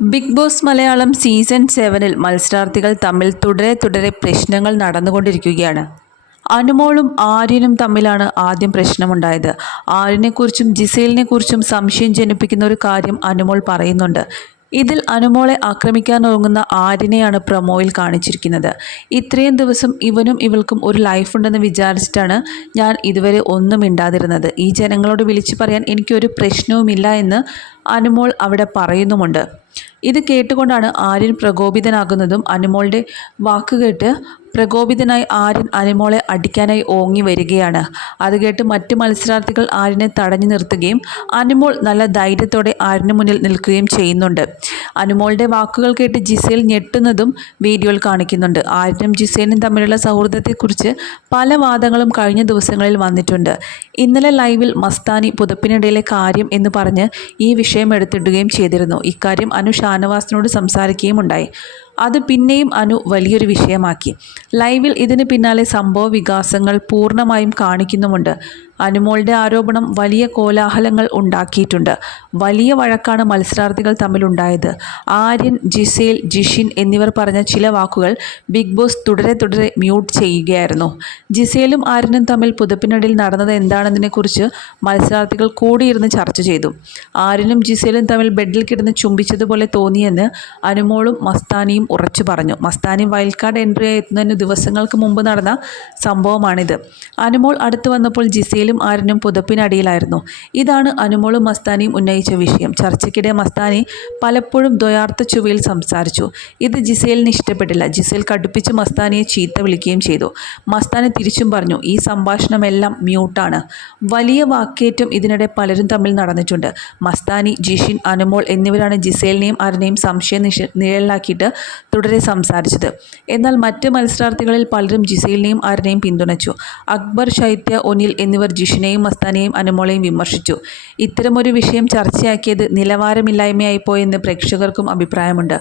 Big boss Malayalam season സെവനിൽ മത്സരാർത്ഥികൾ തമ്മിൽ തുടരെ തുടരെ പ്രശ്നങ്ങൾ നടന്നുകൊണ്ടിരിക്കുകയാണ്. അനുമോളും ആര്യനും തമ്മിലാണ് ആദ്യം പ്രശ്നമുണ്ടായത്. ആര്യനെക്കുറിച്ചും ജിസേലിനെക്കുറിച്ചും സംശയം ജനിപ്പിക്കുന്ന ഒരു കാര്യം അനുമോൾ പറയുന്നുണ്ട്. ഇതിൽ അനുമോളെ ആക്രമിക്കാൻ ഒരുങ്ങുന്ന ആര്യനെയാണ് പ്രൊമോയിൽ കാണിച്ചിരിക്കുന്നത്. ഇത്രയും ദിവസം ഇവനും ഇവൾക്കും ഒരു ലൈഫ് ഉണ്ടെന്ന് വിചാരിച്ചിട്ടാണ് ഞാൻ ഇതുവരെ ഒന്നും മിണ്ടാതിരുന്നത്. ഈ ജനങ്ങളോട് വിളിച്ചു പറയാൻ എനിക്കൊരു പ്രശ്നവുമില്ല എന്ന് അനുമോൾ അവിടെ പറയുന്നുമുണ്ട്. ഇത് കേട്ടുകൊണ്ടാണ് ആര്യൻ പ്രകോപിതനാകുന്നതും അനുമോളുടെ വാക്കുകേട്ട് പ്രകോപിതനായി ആര്യൻ അനുമോളെ അടിക്കാനായി ഓങ്ങി വരികയാണ്. അത് കേട്ട് മറ്റ് മത്സരാർത്ഥികൾ ആര്യനെ തടഞ്ഞു നിർത്തുകയും അനുമോൾ നല്ല ധൈര്യത്തോടെ ആര്യന് മുന്നിൽ നിൽക്കുകയും ചെയ്യുന്നുണ്ട്. അനുമോളുടെ വാക്കുകൾ കേട്ട് ജിസേൽ ഞെട്ടുന്നതും വീഡിയോയിൽ കാണിക്കുന്നുണ്ട്. ആര്യനും ജിസേലും തമ്മിലുള്ള സൗഹൃദത്തെക്കുറിച്ച് പല വാദങ്ങളും കഴിഞ്ഞ ദിവസങ്ങളിൽ വന്നിട്ടുണ്ട്. ഇന്നലെ ലൈവിൽ മസ്താനി പുതപ്പിനിടയിലെ കാര്യം എന്ന് പറഞ്ഞ് ഈ വിഷയം എടുത്തിടുകയും ചെയ്തിരുന്നു. ഇക്കാര്യം അനു ഷാനവാസിനോട് സംസാരിക്കുകയും ഉണ്ടായി. അത് പിന്നെയും അനു വലിയൊരു വിഷയമാക്കി. ലൈവിൽ ഇതിന് പിന്നാലെ സംഭവ വികാസങ്ങൾ പൂർണമായും കാണിക്കുന്നുമുണ്ട്. അനുമോളുടെ ആരോപണം വലിയ കോലാഹലങ്ങൾ ഉണ്ടാക്കിയിട്ടുണ്ട്. വലിയ വഴക്കാണ് മത്സരാർത്ഥികൾ തമ്മിലുണ്ടായത്. ആര്യൻ ജിസേൽ ജിഷിൻ എന്നിവർ പറഞ്ഞ ചില വാക്കുകൾ ബിഗ് ബോസ് തുടരെ തുടരെ മ്യൂട്ട് ചെയ്യുകയായിരുന്നു. ജിസേലും ആര്യനും തമ്മിൽ പുതപ്പിനടിയിൽ നടന്നത് എന്താണെന്നതിനെക്കുറിച്ച് മത്സരാർത്ഥികൾ കൂടിയിരുന്ന് ചർച്ച ചെയ്തു. ആര്യനും ജിസേലും തമ്മിൽ ബെഡിൽ കിടന്ന് ചുംബിച്ചതുപോലെ തോന്നിയെന്ന് അനുമോളും മസ്താനിയും ഉറച്ചു പറഞ്ഞു. മസ്താനി വൈൽഡ് കാർഡ് എൻട്രി എത്തുന്നതിന് ദിവസങ്ങൾക്ക് മുമ്പ് നടന്ന സംഭവമാണിത്. അനുമോൾ അടുത്തു വന്നപ്പോൾ ജിസേലും ആരനും പുതപ്പിനടിയിലായിരുന്നു. ഇതാണ് അനുമോളും മസ്താനിയും ഉന്നയിച്ച വിഷയം. ചർച്ചയ്ക്കിടെ മസ്താനി പലപ്പോഴും ദ്വയാർത്ഥ ചുവയിൽ സംസാരിച്ചു. ഇത് ജിസേലിന് ഇഷ്ടപ്പെട്ടില്ല. ജിസേൽ കടുപ്പിച്ച് മസ്താനിയെ ചീത്ത വിളിക്കുകയും ചെയ്തു. മസ്താനി തിരിച്ചും പറഞ്ഞു ഈ സംഭാഷണമെല്ലാം മ്യൂട്ടാണ്. വലിയ വാക്കേറ്റം ഇതിനിടെ പലരും തമ്മിൽ നടന്നിട്ടുണ്ട്. മസ്താനി ജിഷിൻ അനുമോൾ എന്നിവരാണ് ജിസേലിനെയും അരനെയും സംശയ നിഴലിലാക്കിയിട്ട് തുടരെ സംസാരിച്ചത്. എന്നാൽ മറ്റ് മത്സരാർത്ഥികളിൽ പലരും ജിസേലിനെയും ആരനെയും പിന്തുണച്ചു. അക്ബർ ശൈത്യ ഒനിൽ എന്നിവർ ജിഷിനെയും മസ്താനെയും അനുമോളെയും വിമർശിച്ചു. ഇത്തരമൊരു വിഷയം ചർച്ചയാക്കിയത് നിലവാരമില്ലായ്മയായിപ്പോയെന്ന് പ്രേക്ഷകർക്കും അഭിപ്രായമുണ്ട്.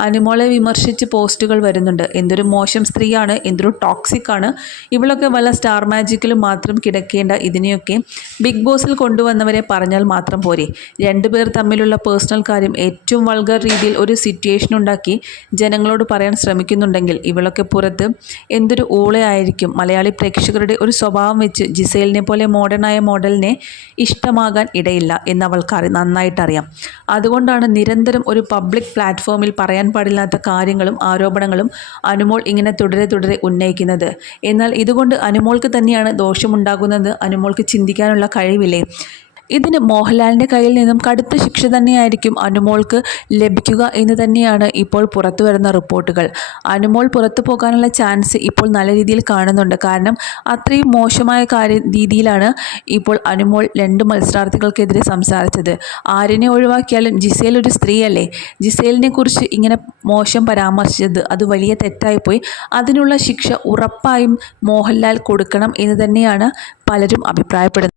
അനുമോളെ വിമർശിച്ച് പോസ്റ്റുകൾ വരുന്നുണ്ട്. എന്തൊരു മോശം സ്ത്രീയാണ് എന്തൊരു ടോക്സിക് ആണ്. ഇവളൊക്കെ വല്ല സ്റ്റാർ മാജിക്കിലും മാത്രം കിടക്കേണ്ട ഇതിനെയൊക്കെ ബിഗ് ബോസിൽ കൊണ്ടുവന്നവരെ പറഞ്ഞാൽ മാത്രം പോരെ. രണ്ടുപേർ തമ്മിലുള്ള പേഴ്സണൽ കാര്യം ഏറ്റവും വൾഗർ രീതിയിൽ ഒരു സിറ്റുവേഷൻ ഉണ്ടാക്കി ജനങ്ങളോട് പറയാൻ ശ്രമിക്കുന്നുണ്ടെങ്കിൽ ഇവളൊക്കെ പുറത്ത് എന്തൊരു ഊളയായിരിക്കും മലയാളി പ്രേക്ഷകരുടെ ഒരു സ്വഭാവം വെച്ച് ജിസേലിനെ പോലെ മോഡേണായ മോഡലിനെ ഇഷ്ടമാകാൻ ഇടയില്ല എന്നവൾക്ക് അറി നന്നായിട്ടറിയാം. അതുകൊണ്ടാണ് നിരന്തരം ഒരു പബ്ലിക് പ്ലാറ്റ്ഫോമിൽ പറയാൻ പാടില്ലാത്ത കാര്യങ്ങളും ആരോപണങ്ങളും അനുമോൾ ഇങ്ങനെ തുടരെ തുടരെ ഉന്നയിക്കുന്നത്. എന്നാൽ ഇതുകൊണ്ട് അനുമോൾക്ക് തന്നെയാണ് ദോഷമുണ്ടാകുന്നത്. അനുമോൾക്ക് ചിന്തിക്കാനുള്ള കഴിവില്ലേ? ഇതിന് മോഹൻലാലിന്റെ കയ്യിൽ നിന്നും കടുത്ത ശിക്ഷ തന്നെയായിരിക്കും അനുമോൾക്ക് ലഭിക്കുക എന്ന് തന്നെയാണ് ഇപ്പോൾ പുറത്തു വരുന്ന റിപ്പോർട്ടുകൾ. അനുമോൾ പുറത്തു പോകാനുള്ള ചാൻസ് ഇപ്പോൾ നല്ല രീതിയിൽ കാണുന്നുണ്ട്. കാരണം അത്രയും മോശമായ കാര്യ രീതിയിലാണ് ഇപ്പോൾ അനുമോൾ രണ്ട് മത്സരാർത്ഥികൾക്കെതിരെ സംസാരിച്ചത്. ആരിനെ ഒഴിവാക്കിയാലും ജിസേൽ ഒരു സ്ത്രീയല്ലേ? ജിസേലിനെ കുറിച്ച് ഇങ്ങനെ മോശം പരാമർശിച്ചത് അത് വലിയ തെറ്റായിപ്പോയി അതിനുള്ള ശിക്ഷ ഉറപ്പായും മോഹൻലാൽ കൊടുക്കണം എന്ന് തന്നെയാണ് പലരും അഭിപ്രായപ്പെടുന്നത്.